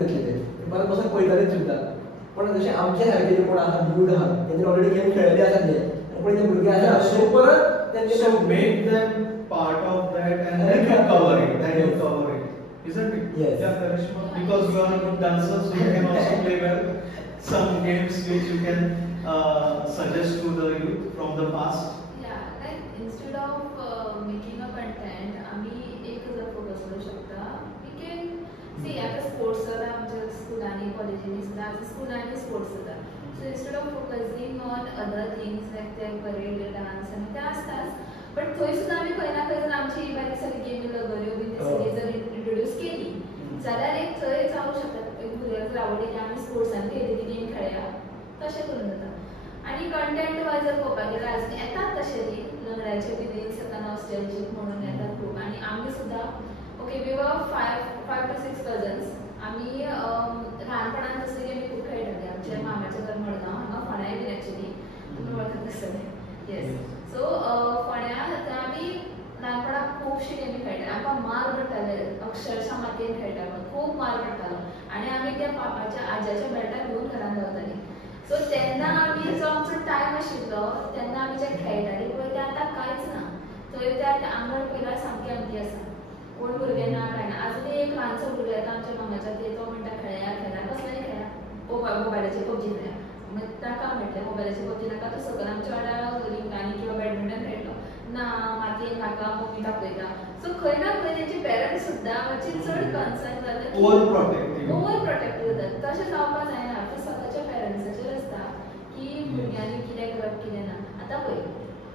मला कसं पळतालेच सुद्धा पण जसे आमच्या सारखे जे कोण आहात न्यूड आहात त्यांनी ऑलरेडी गेम खेळले आसात ते पण ते भुरगे आसात सो परत त्यांनी so make them part of that and then you cover it isn't it? Yes. Yeah, Karishma, because you are a good dancer so you can also play well some games which you can suggest to the youth from the past. Yeah, like instead of making a content आम्ही एक जर focus करू शकता we can see आता sports जाता आमच्या स्कूलांनी कॉलेजींनी सुद्धा आज स्कूल आणि स्पोर्ट्स जाता so instead of focusing on other things like ते parade dance आणि ते असतात पण थंय सुद्धा आम्ही खंय ना खंय आमची ही बारीक सगळी गेमी लगोऱ्यो बी ते सगळी जर इंट्रोड्यूस केली जाल्यार एक थंय जावं शकता एक भुरग्याक जर आवडली की आमी स्पोर्ट्सान खेळली ती गेम खेळया तशें करून जाता आणि कंटेंट वायज जर पळोवपाक गेल्यार आजून येतात तशें ती लंगड्याचे बी रील्स येता नॉस्टॅल्जिक म्हणून येतात खूब आनी आमी सुद्धा okay we were 5 to 6 cousins आमी ल्हानपणांत तसली गेमी खूब खेळटाले आमच्या मामाचें घर मडगांव हांगा फोंड्या बीन एक्चुली तुमी वळखता आसतले येस सो फोंड्या आमी ल्हानपणांत खुबशी गेमी खेळटाले आमकां मार पडटाले अक्षरशः मातयेन खेळटालो खूब मार पडटालो आनी आमी त्या पापाच्या आज्याच्या बॅटाक घेवन घरांत रावतालीं सो तेन्ना आमी जो आमचो टायम आशिल्लो तेन्ना आमी जे खेळटालीं पळय तें आतां कांयच ना थंय त्या आंगण पयल्यार सामकें एम्प्टी आसा कोण भुरगे ना काय ना आजुनूय एक ल्हानसो भुरगो येता आमच्या मामाच्या ते तो म्हणटा खेळया खेळया कसलेंय खेळया मोबायलाचेर पबजी खेळया मागीर ताका म्हटलें मोबायलाचेर पबजी नाका तूं सकयल आमच्या वाड्यार रिंगांनी किंवा बॅडमिंटन खेळटलो ना मातयेन नाका मम्मी दाखयता सो खंय ना खंय तेंचे पेरंट्स सुद्दां मातशी चड कन्सर्न जाता ओवर प्रोटेक्टीव जातात तशें जावपाक जायना ते स्वताच्या पेरंट्साचेर आसता की भुरग्यांनी कितें करप कितें ना आतां पळय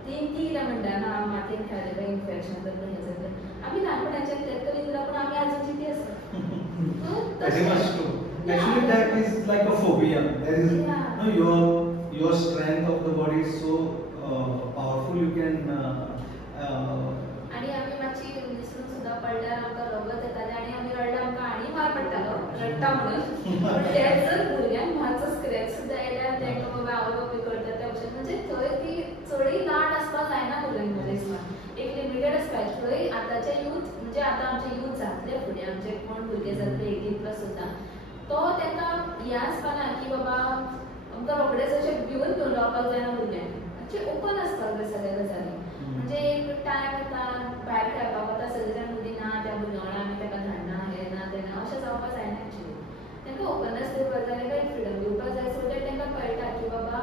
ती कितें म्हणटा ना मातयेन खेळलें इन्फेक्शन जातलें हें जातलें आमी ल्हानपणाच्यान तें करीत उरला पूण आमी आजून चिंती आसता Actually, that is like a phobia. There is no your strength of the body is so powerful. You can. आणि आमी मातशी निसरून सुद्धा पडल्यार आमकां रगत येतालें आनी आमी रडल्यार आमकां आनी मार पडटालो रडटा म्हणून पण तेच जर भुरग्यांक मातसो स्क्रॅच सुद्धा येयल्यार तेंकां बाबा आवय बापूय करता त्या भशेन म्हणजे थंय ती चडूय लाड आसपाक जायना भुरग्यांक म्हज्या हिसपान एक लिमिटेड आसपाक थंय आतांचे यूथ म्हणजे आतां आमचे यूथ जातले फुडें आमचे कोण भुरगे जातले 18+ सुद्धा तो तेंकां हें आसपाना की बाबा आमकां रोखडेच अशें भिवन रावपाक जायना भुरग्यांक मातशें ओपन आसपाक जाय सगळ्या गजाली म्हणजे एक टायम येता भायर खेळपाक वता सगळ्यां मदीं ना त्या भुरग्यां वांगडा आमी ताका धाडना हें ना तें ना अशें जावपाक जायना एक्चुली तांकां ओपननेस दिवपाक जाय तांकां फ्रिडम दिवपाक जाय सो दॅट तांकां कळटा की बाबा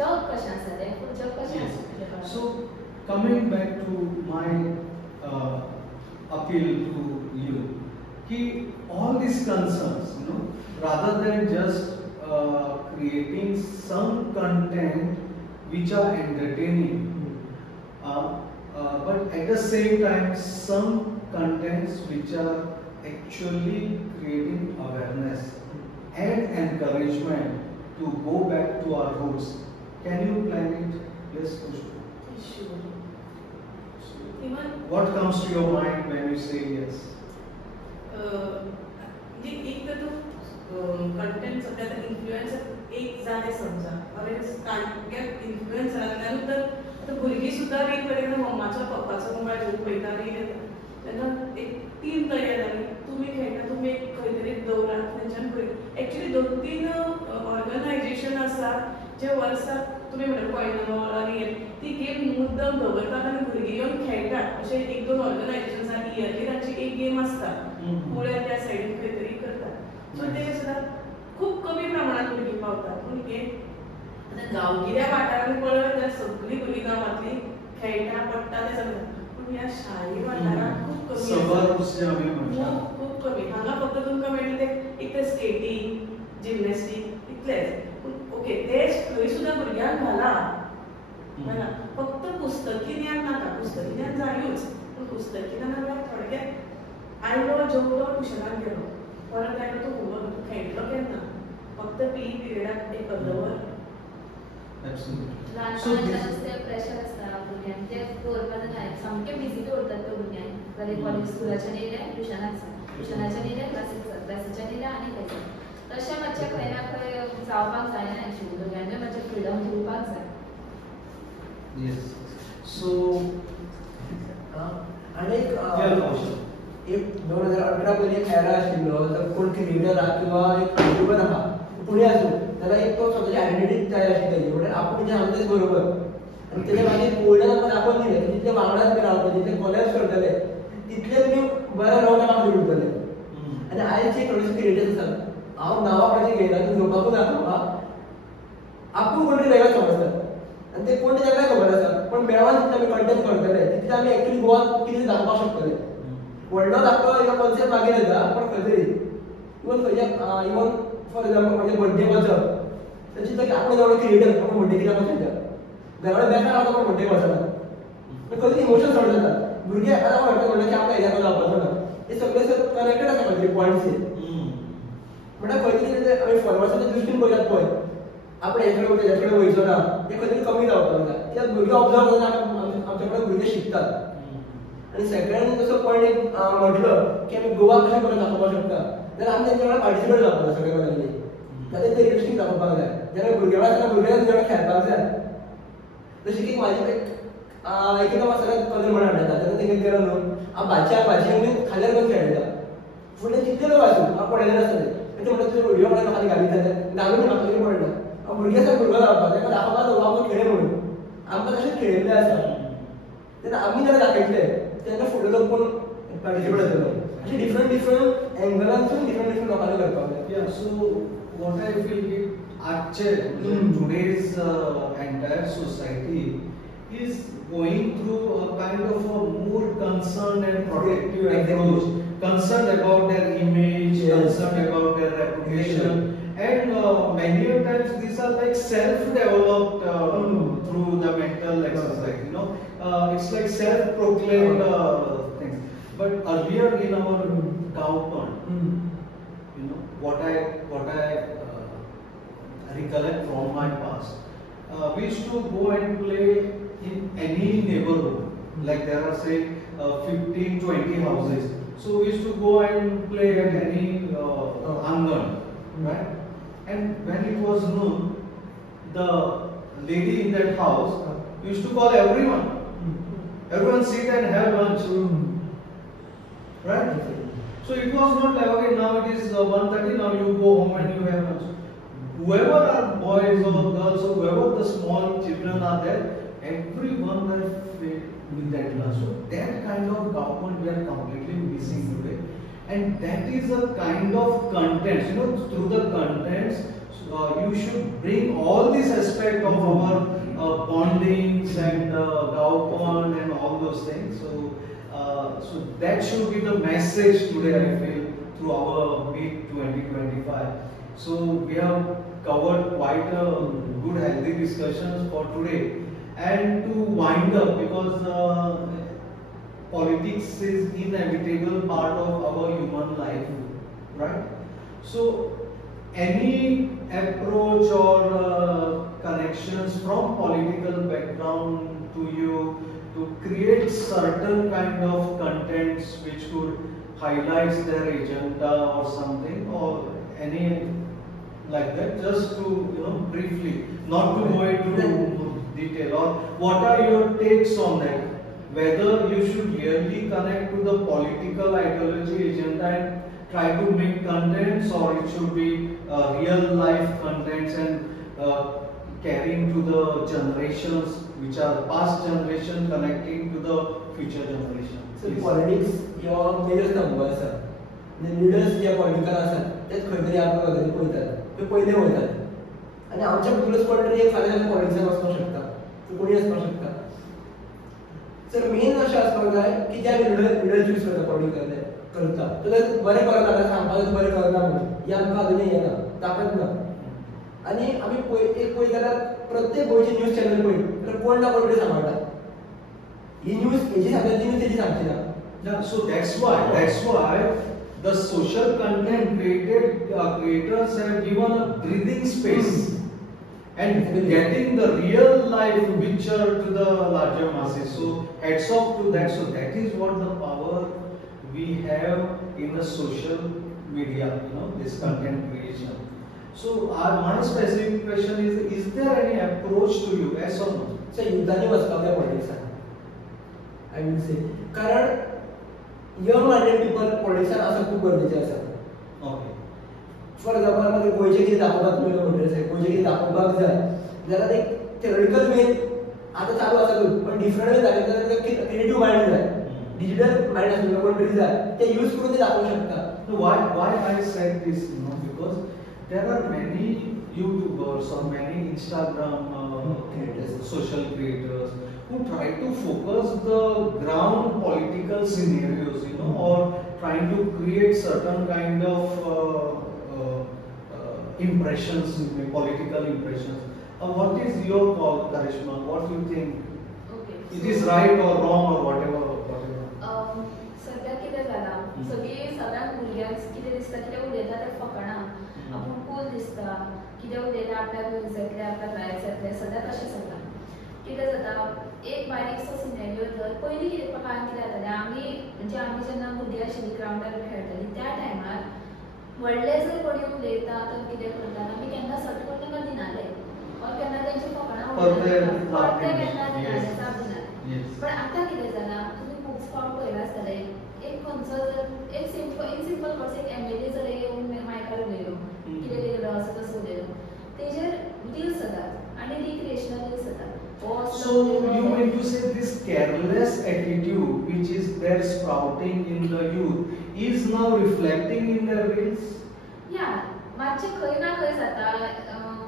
जग कशें आसा तें पूण जग कशें आसा So coming back to my appeal to you कि all these concerns rather than just creating some content which are entertaining but at the same time some contents which are actually creating awareness and encouragement to go back to our roots. Can you plan it? Yes, Khushbu. Sure. What comes to your mind when you say yes? एक तर तो content सगळ्यात influencer एक जाले समजा इन्फ्लुएन्सरांतल्यानूच तर आतां भुरगीं सुद्दां वेगवेगळे मम्माचो पप्पाचो मोबायल घेवन पळयतालीं तेन्ना एक टीम तयार जाली तुमी खेळटा तुमी एक खंय तरी दवरात थंयच्यान पळय एक्चुली 2-3 ऑर्गनायजेशन आसात जे वर्साक तुमी म्हणटा फायनल आनी ती गेम मुद्दम दवरतात आनी भुरगीं येवन खेळटात अशें 1-2 ऑर्गनायजेशन आसा इयरली तांची एक गेम आसता पुळ्या त्या सायडीन खंय तरी करतात सो ते सुद्दां खूब कमी प्रमाणांत भुरगीं पावतात पूण हे आतां गांवगिऱ्या वाठारांनी पळयत जाल्यार सगळीं भुरगीं गांवांतलीं खेळटा पडटा तें सगळें पूण ह्या शारी वाठारांत खूब कमी खूब कमी हांगा फक्त तुमकां मेळटा तें एक तर स्केटींग जिमनॅस्टीक इतलेंच ओके तेच थंय सुद्दां भुरग्यांक घाला फक्त पुस्तकी ज्ञान नाका पुस्तकी ज्ञान जायूच पूण पुस्तकी ज्ञान म्हळ्यार थोडक्यात आयलो जेवलो ट्युशनाक गेलो परत आयलो तो होमवर्क खेळटलो केन्ना फक्त पी पिरियडाक एक अर्दवर ल्हानपणाच्यानूच तें प्रेशर आसता भुरग्यांक तें दवरपाक जाय सामकें बिजी दवरतात त्या भुरग्यांक जाल्यार कॉलेज स्कुलाच्यान येयले ट्युशनाच्यान येयले क्लासीच्यान येयले आनी खंयच्यान तशें मातशें खंय ना खंय जावपाक जायना एक्चुली भुरग्यांक मातशें फ्रिडम दिवपाक जाय Yes. So आणि एक 2018 पयलीं खेळा आशिल्लो तर कोण क्रिकेटर आहा किंवा एक युट्यूबर आहा पुणे आसूं जाल्यार एक तो स्वताची आयडेंटिटी तयार आसली तेजी म्हणल्यार आपूण जें आहा तेच बरोबर आनी तेजे मागीर ओल्डन आमकां दाखोवन दिलें की जितले वांगडाच बी रावतले जितले कॉलेज करतले तितले तुमी बरें रावन काम उरतले आनी आयज जे थोडेशे क्रिएटर्स आसात हांव नांवां कोणाची घेयना तूं घेवपाकूच नाका आपूण कोण तरी वेगळो समजतात आनी ते कोण ते तेका खबर आसा पण मेळोन जितले आमी कंटेंट करतले तितले आमी एक्चुअली गोवान कितें दाखोवपाक शकतले व्हडलो धाकटो ह्यो कॉन्सेप्ट मागीर येता पण खंय तरी इवन खंयच्या इवन फॉर एक्झाम्पल म्हणजे बर्थडे वचप तर चिंतता की आपण जेवढो क्रिएटर आपण बर्थडे कित्याक वचयता घरा बेकार रावता पण बर्थडे वचना खंय तरी इमोशन चड जाता भुरगे आतां म्हणटा की आमकां हेज्या जावपाचो ना हे सगळे सर कनेक्टेड आसा खंय तरी पॉयंट्स म्हणल्यार खंय तरी आमी फॉलोवर्साच्या दृश्टीन पळयतात पळय आपण हेजे कडेन तेजे कडेन वयचो ना ते खंय तरी कमी जावपाक जाय कित्याक भुरगे ऑब्जर्व करून आमचे कडेन भुरगे शिकतात आनी सेकंड जसो पॉयंट एक म्हटलो की आमी गोवा कशें करून दाखोवपाक शकता जाल्यार आमी तेंचे वांगडा पार्टिसिपेट जावपाक जाय सगळे गजाली जाल्यार ते रियलिस्टीक दाखोवपाक जाय जेन्ना भुरगे वांगडा भुरग्यांक तेंचे वांगडा खेळपाक जाय जशें की म्हाजी एकदा सगळ्यात कदर म्हणून हाडटा तेन्ना तेंगे गेलो न्हू हांव भाजी आमी खाल्यार करून खेळटा फुडले कितले लोक आसूं हांव पळयले आसतले ते म्हणटा तुजे व्हिडिओ काडून खाली घालीत जाल्यार घालून म्हाका कितें पडना हांव भुरगे आसा भुरगो जावपाक ताका दाखोवपाक जाय आमकां खेळ म्हणून आमकां तशें खेळिल्लें आसा तेन्ना आमी जेन्ना दाखयतले तेन्ना फुडले लोक कोण पार्टिसिपेट जातलो अशें डिफरंट डिफरंट एंगलांतसून डिफरंट लोकांनी करपाक जाय Yeah, so what I feel is actually today's entire society is going through a kind of a more concerned and protective approach, concerned about their image, concerned about their reputation, and many a times these are like self-developed through the mental exercise. You know, it's like self-proclaimed things. But earlier in our Gaopan, you know, what I recollect from my past, we used to go and play in any neighborhood. Like there are say 15-20 houses, so we used to go and play at any angan, right? And when it was noon, the lady in that house used to call everyone sit and have lunch, right? So it was not like, okay, now it is 1:30, now you go home and you have lunch. Whoever are boys or girls or whoever the small children are there, everyone were fed with that lunch. So that kind of government we are completely missing today. And that is a kind of contents, you know, through the contents, you should bring all this aspect of our bondings and Gaopan and all those things. So that should be the message today, I feel, through our Meet 2025. So we have covered quite a good healthy discussions for today. And to wind up, because politics is inevitable part of our human life, right? So any approach or connections from political background to you to create certain kind of contents which could highlight their agenda or something or any like that, just to, you know, briefly, not to go into detail, or what are your takes on that, whether you should really connect to the political ideology agenda and try to make contents, or it should be real life contents and carrying to the generations which are past generation, connecting to the future generation. So politics ह्यो major स्तंभ आसा म्हणजे leaders जे political आसात तेच खंय तरी आपल्या गजाली पळयतात ते पयले वयतात आनी आमच्या पर्टिक्युलर कंट्री एक फाल्यां जाल्यार पॉलिटिक्सान वचपाक शकता कोणी वचपाक शकता सर मेन अशें आसपाक जाय की जे आमी लिडर चूज करता पॉलिटिकल करता तर बरें करता जाल्यार सांगपाक बरें करना म्हणून ही आमकां अजुनूय येना ताकद ना आनी आमी पळयत जाल्यार प्रत्येक गोंयची न्यूज चॅनल पळयत जाल्यार कोण ना कोण तरी सांबाळटा ही न्यूज हेजी सांगता ती न्यूज तेजी सांगची ना. Yeah, so that's why the social content creators have given a breathing space and getting the real life picture to the larger masses. So hats off to that. So that is what the power we have in the social media, you know, this content creation. So my specific question is there any approach to you, yes or no? So युद्धाने वचपाक जाय पॉलिटिक्सान I will say कारण young minded people पॉलिटिक्सान असप खूब गरजेचें आसा. Okay. For example म्हाका गोंयचें कितें दाखोवपाक तुमी म्हणटलें आसा गोंयचें कितें दाखोवपाक जाय जाल्यार एक थेरोटिकल वेन आतां चालू आसा पण डिफरंट वे जालें जाल्यार क्रिएटीव मायंड जाय, डिजिटल मायंड आसलेलो कोण तरी जाय ते यूज करून ते दाखोवंक शकता. So why I said this, because there are many YouTubers or many Instagram Creators. social creators who try to focus the ground political scenarios, or trying to create certain kind of impressions, political impressions. What is your call, Karishma? What do you think? Okay. It is right or wrong or whatever. सध्या कितें जालां सगळ्यांक भुरग्यांक कितें दिसता कितें उलयता तें फकाणां आपूण कूल दिसता कितें उलयल्यार आपल्याक व्यूज येतले आपल्याक लायक्स येतले सद्या तशें जाता. कितें जाता एक बारीकसो सिनेरियो धर पयलीं कितें काळान कितें जातालें आमी जेन्ना भुरगीं आशिल्लीं ग्रावंडार खेळटालीं त्या टायमार व्हडले जर कोणी उलयता तर कितें करता आमी केन्ना सटकून तांकां दिनाले और केन्ना तेंचे फकाणां परते केन्ना दिनाले जाप दिनाले. पण आतां कितें जालां तुमी खूब फावट पळयलां आसतलें एक खंयचो जर एक सिंपल वर्स एक MLA जर येवन मायकार उलयलो कितें केलो असो तसो उलयलो तेजेर रील्स जातात आनी रिक्रिएशनल रील्स जातात. So you mean to say this careless attitude which is there sprouting in the youth is now reflecting in their reels? या मातशें खंय ना खंय जाता.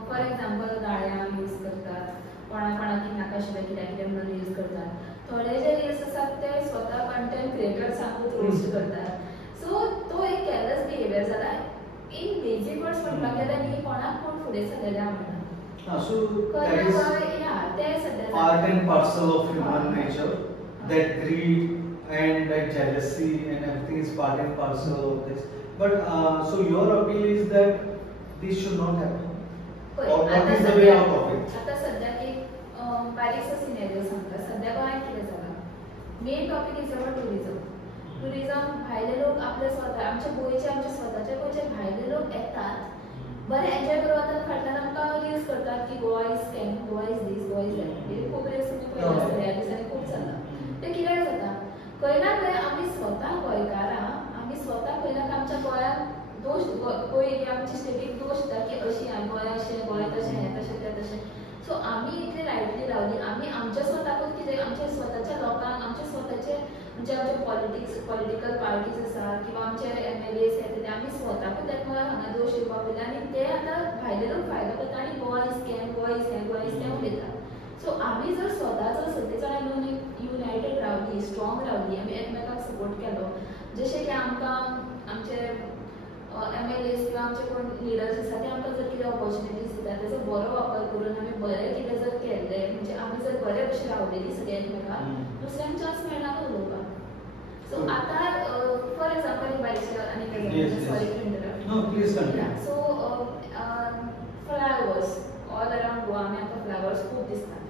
फॉर एक्झाम्पल गाड्या यूज करतात कोणाक नाका आशिल्लें कितें म्हणून यूज करतात. थोडे जे रील्स आसात ते स्वता कंटेंट क्रिएटर्सांकूच रोस्ट करतात. सो तो एक केअरलेस बिहेवियर जाला. इन बेजीक वर्ड्स म्हणपाक गेल्यार न्ही कोणाक कोण फुडें सरलेल्या म्हणना. So that is part and parcel of human nature, that greed and that jealousy and everything is part and parcel of this. But so your appeal is that this should not happen. Or what is the way out of it? आता सध्या एक बारीकसो scenario सांगता. सध्या गोंयांत कितें जालां main topic is about tourism. भायले लोक आपले स्वता आमचे स्वताचे गोंयचे भायले लोक येतात बरे एन्जॉय करून वतात फाटल्यान आमकां रील्स करतात की Goa is can Goa is this Goa is that. खूब रील्स तुमी पळयला आसतले ह्या दिसांनी खूब चलता. ते कित्याक जाता खंय ना खंय आमी स्वता गोंयकारां आमी स्वता खंय ना खंय आमच्या गोंयाक दोश गोंय आमच्या स्टेटीक दोश दिता की अशी गोंय अशें गोंय तशें हें तशें तें तशें. सो आमी इतली लायटली रावली आमी आमच्या स्वताकूच कितें आमच्या स्वताच्या लोकांक आमचे स्वताचे म्हणजे आमचे पॉलिटिकल पार्टीज आसा किंवा आमचे MLAs येता ते आमी स्वताकूच ताका हांगा दोश दिवपाक पयले आनी ते आतां भायले लोक फायदो करता आनी Goa is can Goa is हें गोवा इज तें उलयता. सो आमी जर स्वता जर सगळीं जाणां मेळून युनायटेड रावली स्ट्रॉंग रावली आमी एकमेकाक सपोर्ट केलो जशें की आमकां आमचे MLAs किंवा आमचे कोण लिडर्स आसा ते आमकां जर कितें ऑपॉर्च्युनिटीज दिता तेजो बरो वापर करून आमी बरें कितें जर केल्लें म्हणजे आमी जर बरे भशेन रावलेलीं सगळीं एकमेकाक दुसऱ्यांक चान्स मेळना उलोवपाक. सो आतां फॉर एक्झाम्पल बायचे आनी कितें sorry to interrupt. No, please continue. So flowers all around Goa आमी आमकां फ्लावर्स खूब दिसतात.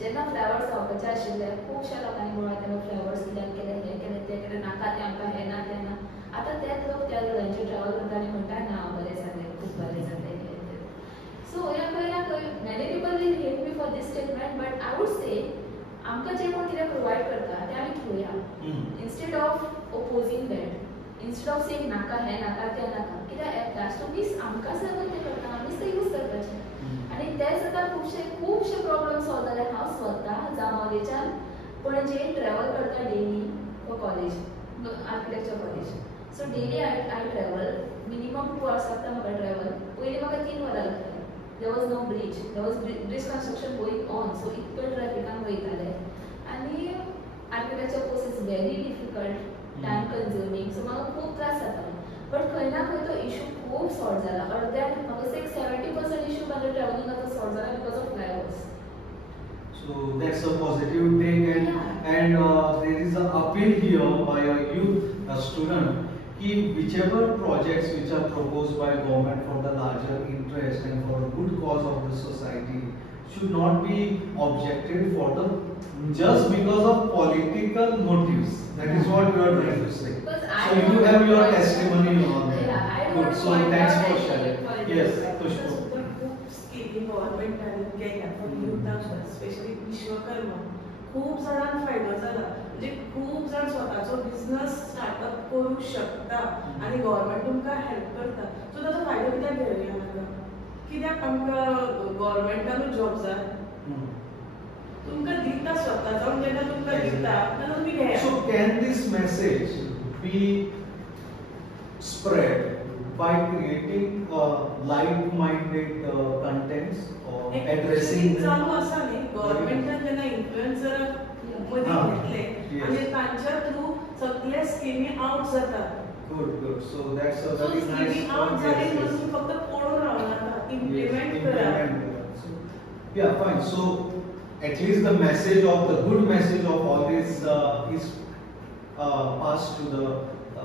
जेन्ना फ्लावर्स जावपाचे आशिल्ले खुबश्या लोकांनी गोळा केलो फ्लावर्स कित्याक केले हें केलें तें केलें नाका तें आमकां हें ना तें ना. आतां तेच लोक त्या रोडांचेर ट्रॅवल करता आनी म्हणटा ना बरें जालें खूब बरें जालें हें तें. सो ह्या खंय ना खंय many people will hate me for this statement but I would say आमकां जे कोण कितें प्रोवायड करता तें आमी घेवया instead of opposing that instead of saying नाका हें नाका तें नाका कित्याक एट लास्ट तुमी आमकां सर्व तें करता आमीच तें यूज करपाचें. आनी तेच जाता खुबशे प्रॉब्लम सॉल्व जाले. हांव स्वता जांबावलेच्यान पणजे ट्रॅवल करता daily for college architecture college. So daily I travel minimum 2 hours लागता म्हाका ट्रॅवल. पयलीं म्हाका 3 वरां लागतालीं. There was no bridge there was bridge construction going on so इतकं ट्रॅफिकान वयतालें आनी architecture course is very difficult time consuming so म्हाका खूब त्रास जातालो. बट खंय ना खंय तो इशू खूब सॉल्व जाला. अर्द्याक म्हाका 70% इशू म्हाजो ट्रॅवलिंगाचो सॉल्व जाला because of flyovers. So that's a positive take, and there is an appeal here by a youth, a student, कि whichever projects which are proposed by government for the larger interest and for the good cause of the society should not be objected for the just because of political motives. That is what you are trying to say. So you have your testimony on that. Good. So thanks for sharing. Yes, Pushpa. गव्हर्नमेंटान केल्या for युथाक specially Vishwakarma खूब जाणांक फायदो जाला. म्हणजे खूप जाण स्वताचो business startup करूंक शकता आनी गव्हर्मेंट तुमकां हेल्प करता. सो ताचो फायदो कित्याक घेवया नाका? कित्याक आमकां गव्हर्मेंटानूच जॉब जाय? तुमकां दिता स्वताचो जेन्ना तुमकां दिता तेन्ना तुमी घेया. So can this message be spread by creating like-minded contents or addressing them? चालू आसा न्ही गव्हर्मेंटान जेन्ना इन्फ्लुएन्सर मदीं घेतले आनी तांच्या थ्रू सगळे स्किमी आउट जातात. Good. So that's a so very nice स्किमी आउट point. जाली Yes, yes. म्हणून फक्त पळोवन रावं नाका, इम्प्लिमेंट करा. So, yeah, fine. So at least the message of the good message of all this is passed to the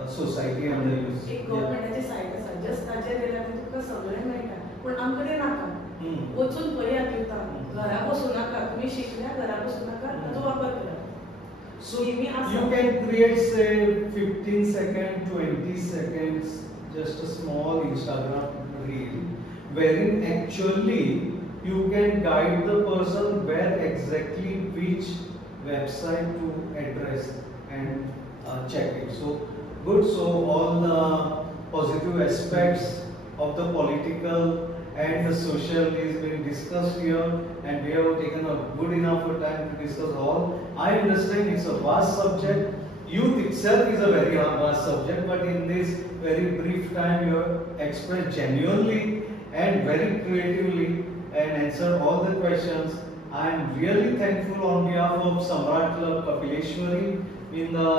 society and the youth. एक गव्हर्मेंटाची सायट आसा just ताचेर गेल्यार तुमकां सगळें मेळटा पूण आमकां नाका. वचून पळयात दिता घरा बसूं नाका, तुमी शिकल्या घरा बसूं नाका, ताचो वापर करा. So you can create say 15 seconds, 20 seconds, just a small Instagram reel, wherein actually you can guide the person where exactly which website to address and check it. So good. So all the positive aspects of the political and the social is being discussed here, and we have taken a good enough time to discuss all. I understand it's a vast subject. Youth itself is a very vast subject, but in this very brief time you have expressed genuinely and very creatively and answered all the questions. I am really thankful on behalf of Samrat Club Kapileshwari, being the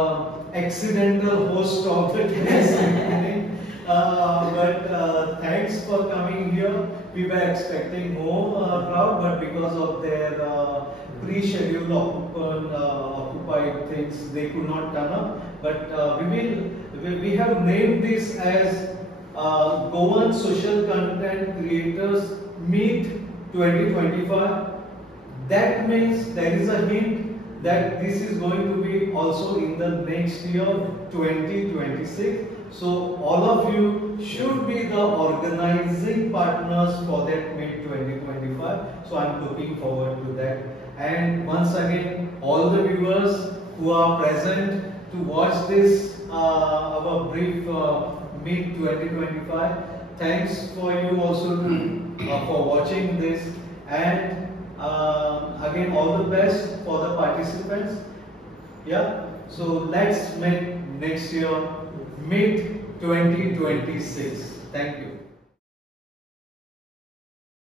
accidental host of the today's meeting. But thanks for coming here. We were expecting more crowd, but because of their pre-scheduled occupied things, they could not turn up. But we have named this as Goan Social Content Creators Meet 2025. That means there is a hint that this is going to be also in the next year 2026. So all of you should be the organizing partners for that Meet 2025. So I'm looking forward to that. And once again, all the viewers who are present to watch this our brief Meet 2025, thanks for you also for watching this. And again, all the best for the participants. Yeah. So let's meet next year. Meet 2026. Thank you.